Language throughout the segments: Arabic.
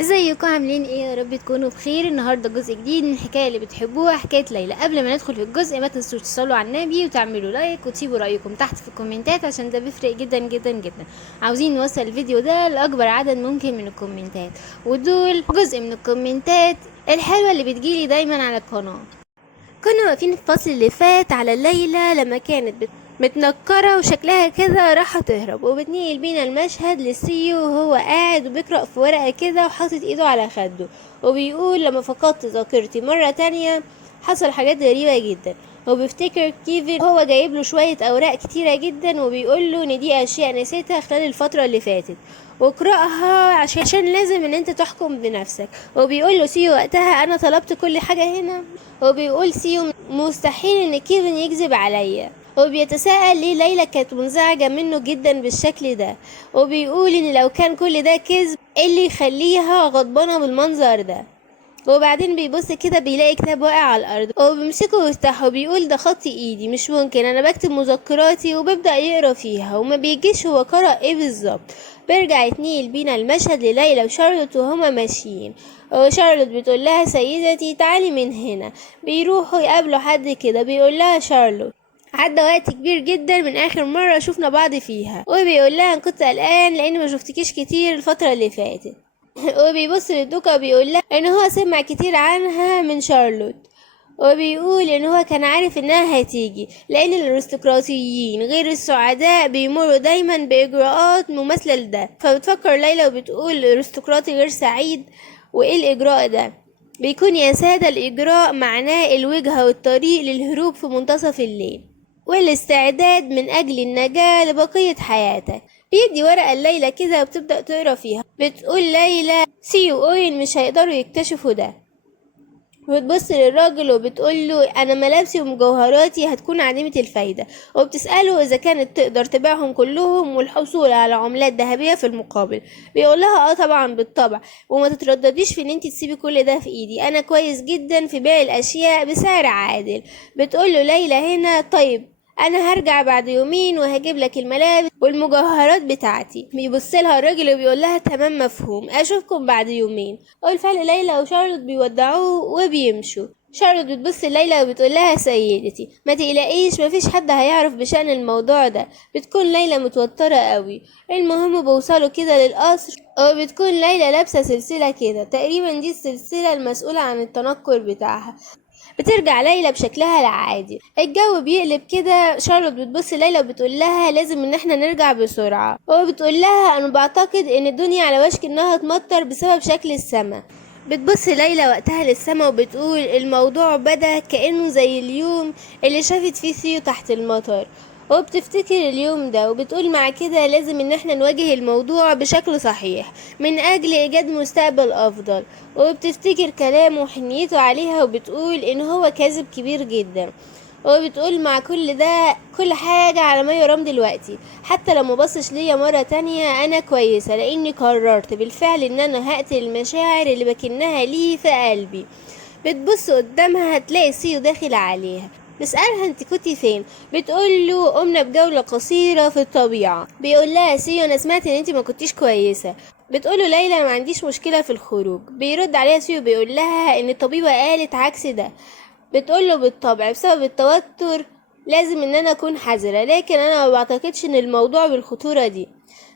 ازيكم عاملين ايه؟ يا رب تكونوا بخير. النهارده جزء جديد من الحكايه اللي بتحبوها، حكايه ليلى. قبل ما ندخل في الجزء ما تنسوش تصلوا على النبي وتعملوا لايك وتسيبوا رايكم تحت في الكومنتات عشان ده بيفرق جدا جدا جدا. عاوزين نوصل الفيديو ده لاكبر عدد ممكن من الكومنتات، ودول جزء من الكومنتات الحلوه اللي بتجيلي دايما على القناه. كنا واقفين في الفصل اللي فات على ليلى لما كانت متنكرة وشكلها كده راح تهرب، وبتنقل بينا المشهد لسيو وهو قاعد وبيقرأ في ورقة كده وحاطط ايده على خده، وبيقول لما فقدت ذاكرتي مرة تانية حصل حاجات غريبة جدا. وبيفتكر كيفن هو جايب له شوية أوراق كتيرة جدا وبيقول له إن دي أشياء نسيتها خلال الفترة اللي فاتت، واقرأها عشان لازم إن أنت تحكم بنفسك. وبيقول له سيو وقتها أنا طلبت كل حاجة هنا. وبيقول سيو مستحيل إن كيفن يكذب عليا، وبيتساءل ليه ليلى كانت منزعجة منه جدا بالشكل ده، وبيقول ان لو كان كل ده كذب ايه اللي يخليها غضبانة بالمنظر ده. وبعدين بيبص كده بيلاقي كتاب واقع على الارض وبيمسكه ويفتحه وبيقول ده خط ايدي، مش ممكن، انا بكتب مذكراتي. وبيبدأ يقرا فيها وما بيجيش هو قرأ ايه بالظبط. بيرجع يتنقل بينا المشهد لليلى وشارلوت وهما ماشيين، وشارلوت بتقول لها سيدتي تعالي من هنا. بيروحوا يقابلوا حد كده بيقول لها شارلوت عدى وقت كبير جدا من اخر مرة شفنا بعض فيها، وبيقول لها ان كنت قلقان لان ما شفتكيش كتير الفترة اللي فاتت. وبيبص للدوكا وبيقول لها ان هو سمع كتير عنها من شارلوت، وبيقول ان هو كان عارف انها هتيجي لان الارستقراطيين غير السعداء بيمروا دايما باجراءات مماثلة لده. فبتفكر ليلى وبتقول الارستقراطي غير سعيد، وايه الاجراء ده؟ بيكون يا سادة الاجراء معناه الوجهة والطريق للهروب في منتصف الليل والاستعداد من أجل النجاة لبقية حياتك. بيدي ورقة ليلى كده وبتبدأ تقرا فيها. بتقول ليلى سي وأوين مش هيقدروا يكتشفوا ده. وبتبص للراجل وبتقول له انا ملابسي ومجوهراتي هتكون عديمة الفايدة، وبتسأله اذا كانت تقدر تبيعهم كلهم والحصول على عملات ذهبية في المقابل. بيقول لها اه طبعا بالطبع، وما تتردديش في ان انت تسيبي كل ده في ايدي، انا كويس جدا في بيع الاشياء بسعر عادل. بتقول له ليلى هنا طيب انا هرجع بعد يومين وهجيب لك الملابس والمجوهرات بتاعتي. بيبص لها الراجل وبيقول لها تمام مفهوم، اشوفكم بعد يومين. وبالفعل ليلى وشارلوت بيودعوه وبيمشوا. شارلوت بتبص ليلى وبتقول لها سيدتي ما تقلقيش مفيش حد هيعرف بشأن الموضوع ده. بتكون ليلى متوترة قوي. المهم بوصلوا كده للقصر، وبتكون ليلى لابسة سلسلة كده تقريبا دي السلسلة المسؤولة عن التنقل بتاعها. بترجع ليلى بشكلها العادي. الجو بيقلب كده. شارلوت بتبص ليلى وبتقول لها لازم ان احنا نرجع بسرعة. هو بتقول لها انا بعتقد ان الدنيا على وشك انها تمطر بسبب شكل السماء. بتبص ليلى وقتها للسما وبتقول الموضوع بدأ كأنه زي اليوم اللي شافت فيه ثيو تحت المطر. وبتفتكر اليوم ده وبتقول مع كده لازم ان احنا نواجه الموضوع بشكل صحيح من اجل ايجاد مستقبل افضل. وبتفتكر كلامه وحنيته عليها وبتقول ان هو كاذب كبير جدا. وبتقول مع كل ده كل حاجة على ما يرام دلوقتي، حتى لو مبصش ليا مرة تانية انا كويسة لاني قررت بالفعل ان انا هقتل المشاعر اللي بكنها ليه في قلبي. بتبص قدامها هتلاقي سيو داخل عليها. بيسألها انت كنتي فين؟ بتقول له قمنا بجولة قصيرة في الطبيعة. بيقول لها سيو انا سمعت ان انت ما كنتيش كويسة. بتقوله ليلى ما عنديش مشكلة في الخروج. بيرد عليها سيو بيقول لها ان الطبيبة قالت عكس ده. بتقوله بالطبع بسبب التوتر لازم ان انا اكون حذرة، لكن انا ما بعتقدش ان الموضوع بالخطورة دي.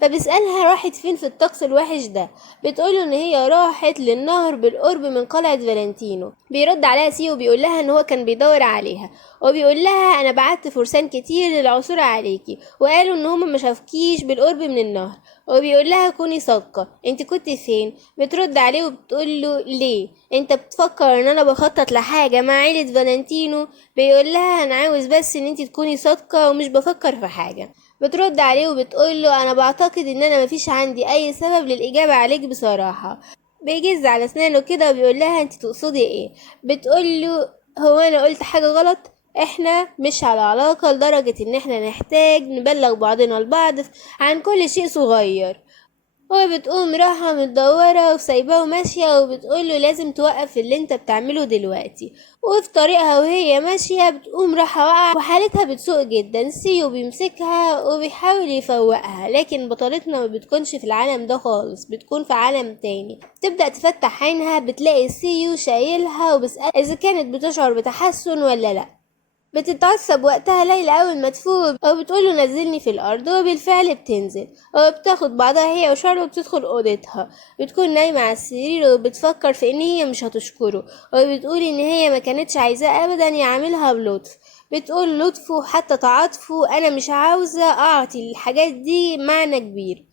فبيسألها راحت فين في الطقس الوحش ده؟ بتقوله ان هي راحت للنهر بالقرب من قلعة فالنتينو. بيرد عليها سيو بيقول لها ان هو كان بيدور عليها، وبيقول لها انا بعت فرسان كتير للعثور عليكي وقالوا ان هما ما شافكيش بالقرب من النهر. وبيقول لها كوني صادقة انت كنت فين؟ بترد عليه وبتقول له ليه انت بتفكر ان انا بخطط لحاجة مع عيلة فالنتينو؟ بيقول لها انا عاوز بس ان انت تكوني صادقة ومش بفكر في حاجة. بترد عليه وبتقول له انا بعتقد ان انا مفيش عندي اي سبب للاجابة عليك بصراحة. بيجز على اسنانه كده وبيقول لها انت تقصدي ايه؟ بتقول له هو انا قلت حاجة غلط؟ احنا مش على علاقة لدرجة ان احنا نحتاج نبلغ بعضنا البعض عن كل شيء صغير. وبتقوم راحة متدورة وسايباه وماشية، وبتقوله لازم توقف اللي انت بتعمله دلوقتي. وفي طريقها وهي ماشية بتقوم راحة واقعة وحالتها بتسوء جدا. سيو بيمسكها وبيحاول يفوقها، لكن بطلتنا ما بتكونش في العالم ده خالص، بتكون في عالم تاني. تبدأ تفتح عينها بتلاقي سيو شايلها وبسأل اذا كانت بتشعر بتحسن ولا لا. بتتعصب وقتها ليلى أول ما تفوق وبتقوله نزلني في الأرض، وبالفعل بتنزل وبتاخد بعضها هي وشارلو وبتدخل أوضتها. بتكون نايمة على السرير وبتفكر في إن هي مش هتشكره، وبتقول إن هي ما كانتش عايزاه أبدا يعاملها بلطف. بتقول لطفه حتى تعاطفه أنا مش عاوزة أعطي الحاجات دي معنى كبير،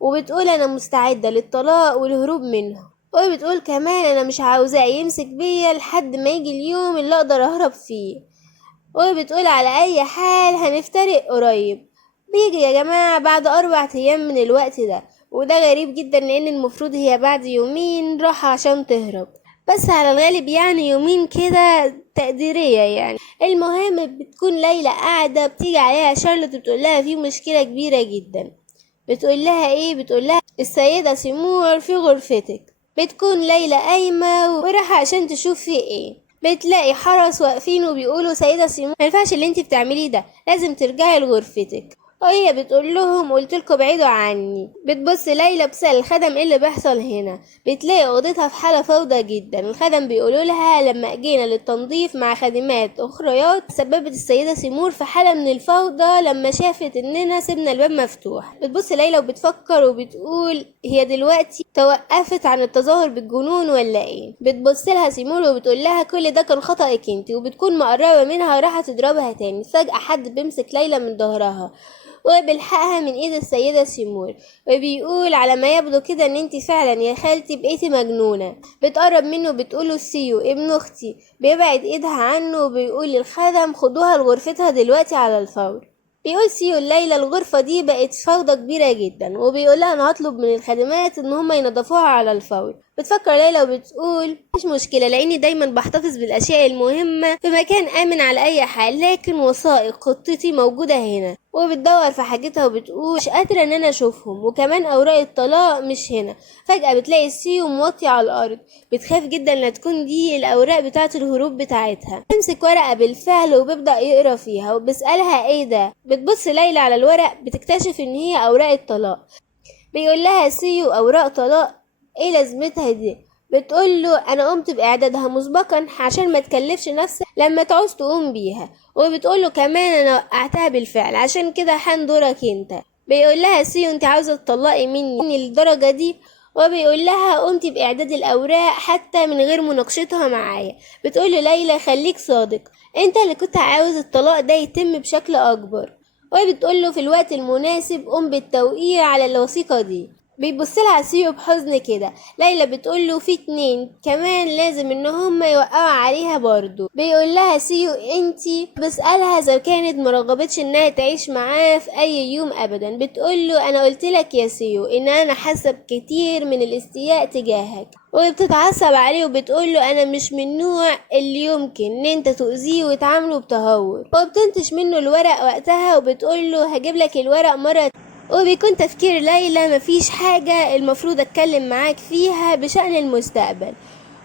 وبتقول أنا مستعدة للطلاق والهروب منه. وبتقول كمان أنا مش عاوزاه يمسك بيا لحد ما يجي اليوم اللي أقدر أهرب فيه، وبتقول على اي حال هنفترق قريب. بيجي يا جماعة بعد 4 ايام من الوقت ده، وده غريب جدا لان المفروض هي بعد يومين راحة عشان تهرب، بس على الغالب يعني يومين كده تقديرية يعني. المهم بتكون ليلى قاعدة بتيجي عليها شارلوت بتقول لها في مشكلة كبيرة جدا. بتقول لها ايه؟ بتقول لها السيدة سيمور في غرفتك. بتكون ليلى قايمة وراحة عشان تشوف في ايه. بتلاقي حرس واقفين وبيقولوا سيدة سيمون ما ينفعش اللي انت بتعمليه ده، لازم ترجعي لغرفتك. وهي بتقول لهم قلتلكوا ابعدوا عني. بتبص ليلى بتسأل الخدم ايه اللي بيحصل هنا. بتلاقي اوضتها في حالة فوضى جدا. الخدم بيقولوا لها لما جينا للتنظيف مع خادمات اخريات سببت السيدة سيمور في حالة من الفوضى لما شافت اننا سيبنا الباب مفتوح. بتبص ليلى وبتفكر وبتقول هي دلوقتي توقفت عن التظاهر بالجنون ولا ايه. بتبص لها سيمور وبتقول لها كل ده كان خطأك انت، وبتكون مقربة منها راح تضربها تاني. فجأة حد بيمسك ليلى من ظهرها وبيلحقها من ايد السيدة سيمور، وبيقول على ما يبدو كده ان انت فعلا يا خالتي بقيتي مجنونة. بتقرب منه بتقوله سيو ابن اختي. بيبعد ايدها عنه وبيقول للخدم خدوها لغرفتها دلوقتي على الفور. بيقول سيو ليلى الغرفة دي بقت فوضى كبيرة جدا، وبيقولها انا هطلب من الخادمات ان هم ينظفوها على الفور. بتفكر ليلى وبتقول مش مشكلة لاني دايما بحتفظ بالاشياء المهمة في مكان امن على اي حال، لكن وثائق خطتي موجودة هنا. وبتدور في حاجتها وبتقول مش قادرة ان انا اشوفهم، وكمان اوراق الطلاق مش هنا. فجأة بتلاقي سيو موطي على الارض. بتخاف جدا لا تكون دي الاوراق بتاعة الهروب بتاعتها. تمسك ورقة بالفعل وبيبدأ يقرا فيها وبسألها ايه ده. بتبص ليلى على الورق بتكتشف ان هي اوراق الطلاق. بيقول لها سيو اوراق طلاق ايه لازمتها دي؟ بتقول له انا قمت باعدادها مسبقا عشان ما تكلفش نفسك لما تعوز تقوم بيها. وبتقول له كمان انا وقعتها بالفعل عشان كده حان دورك انت. بيقول لها سيو انت عاوزه تطلقي مني للدرجه دي؟ وبيقول لها قمت باعداد الاوراق حتى من غير مناقشتها معايا. بتقول له ليلى خليك صادق، انت اللي كنت عاوز الطلاق ده يتم بشكل اكبر. وبتقول له في الوقت المناسب قم بالتوقيع على الوثيقه دي. بيبص لها سيو بحزن كده. ليلى بتقول له في 2 كمان لازم ان هم يوقعوا عليها برضو. بيقول لها سيو انتي. بسألها اذا كانت مرغبتش انها تعيش معاه في اي يوم ابدا. بتقول له انا قلت لك يا سيو ان انا حاسه بكتير من الاستياء تجاهك. وبتتعصب عليه وبتقول له انا مش من النوع اللي يمكن ان انت تؤذيه وتعامله بتهور. وبتنتش منه الورق وقتها وبتقول له هجيب لك الورق مرة. وبيكون تفكير ليلى مفيش حاجة المفروض اتكلم معاك فيها بشأن المستقبل،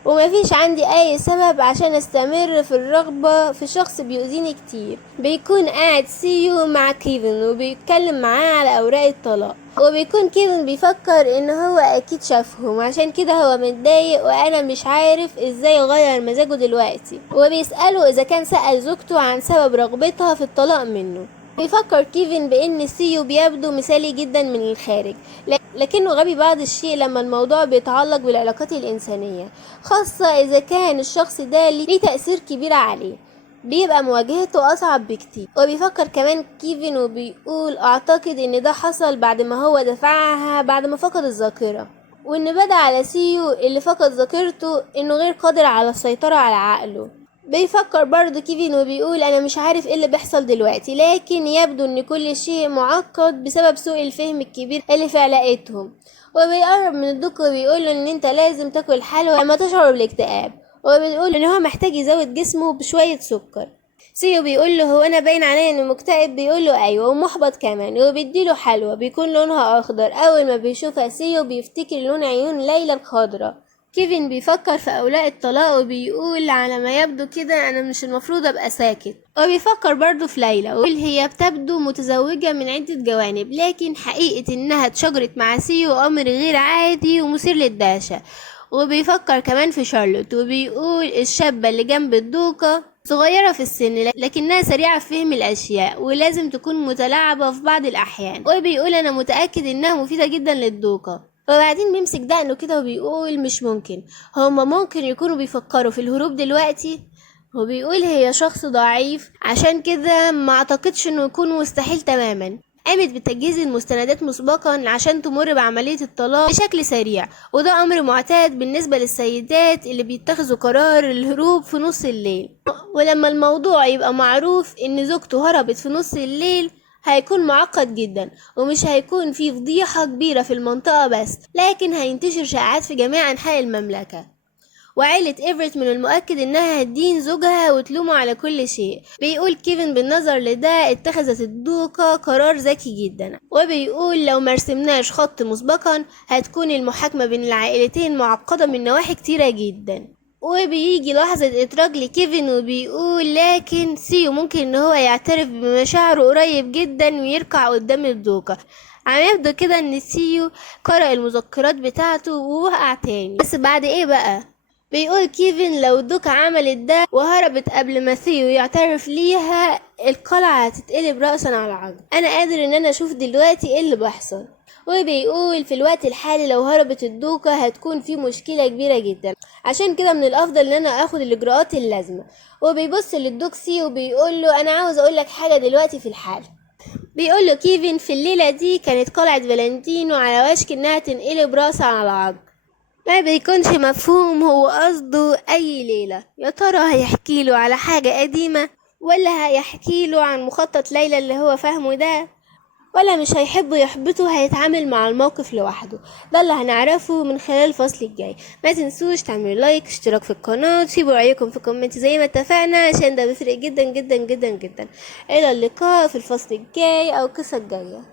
ومفيش عندي اي سبب عشان استمر في الرغبة في شخص بيؤذيني كتير. بيكون قاعد سيو مع كيفن وبيتكلم معاه على اوراق الطلاق، وبيكون كيفن بيفكر ان هو اكيد شافهم عشان كده هو متضايق وانا مش عارف ازاي يغير مزاجه دلوقتي. وبيسأله اذا كان سأل زوجته عن سبب رغبتها في الطلاق منه. بيفكر كيفن بان سيو بيبدو مثالي جدا من الخارج، لكنه غبي بعض الشيء لما الموضوع بيتعلق بالعلاقات الإنسانية، خاصة إذا كان الشخص ده ليه تأثير كبير عليه. بيبقى مواجهته أصعب بكتير. وبيفكر كمان كيفن وبيقول أعتقد إن ده حصل بعد ما هو دفعها بعد ما فقد الذاكرة، وإن بدأ على سيو اللي فقد ذاكرته إنه غير قادر على السيطرة على عقله. بيفكر برضو كيفن وبيقول انا مش عارف ايه اللي بيحصل دلوقتي، لكن يبدو ان كل شيء معقد بسبب سوء الفهم الكبير اللي في علاقتهم. وبيقرب من الدكتور وبيقول له ان انت لازم تاكل حلوى لما تشعر بالاكتئاب، وبيقول ان هو محتاج يزود جسمه بشوية سكر. سيو بيقول له هو انا باين عليا انه مكتئب؟ بيقول له ايوه، ومحبط كمان، وبيديله حلوى بيكون لونها اخضر. اول ما بيشوفها سيو بيفتكر لون عيون ليلى الخضراء. كيفن بيفكر في أولاء الطلاق وبيقول على ما يبدو كده أنا مش المفروض أبقى ساكت. وبيفكر برضو في ليلى ويقول هي بتبدو متزوجة من عدة جوانب، لكن حقيقة إنها اتشجرت مع سيو أمر غير عادي ومثير للدهشة. وبيفكر كمان في شارلوت وبيقول الشابة اللي جنب الدوقة صغيرة في السن لكنها سريعة في فهم الأشياء ولازم تكون متلاعبة في بعض الأحيان. وبيقول أنا متأكد إنها مفيدة جدا للدوقة. وبعدين بيمسك دقنه كده وبيقول مش ممكن، هما ممكن يكونوا بيفكروا في الهروب دلوقتي. وبيقول هي شخص ضعيف عشان كده ما اعتقدش انه يكون مستحيل تماما. قامت بتجهيز المستندات مسبقا عشان تمر بعملية الطلاق بشكل سريع، وده أمر معتاد بالنسبة للسيدات اللي بيتخذوا قرار الهروب في نص الليل. ولما الموضوع يبقى معروف إن زوجته هربت في نص الليل هيكون معقد جدا، ومش هيكون في فضيحة كبيرة في المنطقة بس، لكن هينتشر شائعات في جميع أنحاء المملكة. وعائلة إيفرت من المؤكد إنها هتدين زوجها وتلومه على كل شيء. بيقول كيفن بالنظر لده اتخذت الدوقة قرار ذكي جدا، وبيقول لو مرسمناش خط مسبقا هتكون المحاكمة بين العائلتين معقدة من نواحي كتيرة جدا. وبيجي لحظة إتراج لكيفن وبيقول لكن سيو ممكن إن هو يعترف بمشاعره قريب جدا ويركع قدام الدوقة. عم يبدو كده إن سيو قرأ المذكرات بتاعته ووقع تاني، بس بعد إيه بقى؟ بيقول كيفن لو دوكا عملت ده وهربت قبل ما ثيو يعترف ليها القلعة هتتقلب رأسا على عقب. انا قادر ان انا اشوف دلوقتي ايه اللي بيحصل. وبيقول في الوقت الحالي لو هربت الدوكا هتكون في مشكلة كبيرة جدا، عشان كده من الافضل ان انا اخد الاجراءات اللازمة. وبيبص للدوكسي وبيقول له انا عاوز اقول لك حاجة دلوقتي في الحال. بيقول له كيفن في الليلة دي كانت قلعة فالنتينو على وشك انها تنقلب رأسا على عقب. ما بيكونش مفهوم هو قصده اي ليلة. يا ترى هيحكي له على حاجة قديمة، ولا هيحكي له عن مخطط ليلى اللي هو فاهمه ده، ولا مش هيحب يحبطه هيتعامل مع الموقف لوحده؟ ده اللي هنعرفه من خلال الفصل الجاي. ما تنسوش تعملوا لايك، اشتراك في القناة، تسيبوا رأيكم في كومنت زي ما اتفقنا عشان ده بيفرق جدا جدا جدا جدا. الى اللقاء في الفصل الجاي او القصة الجاية.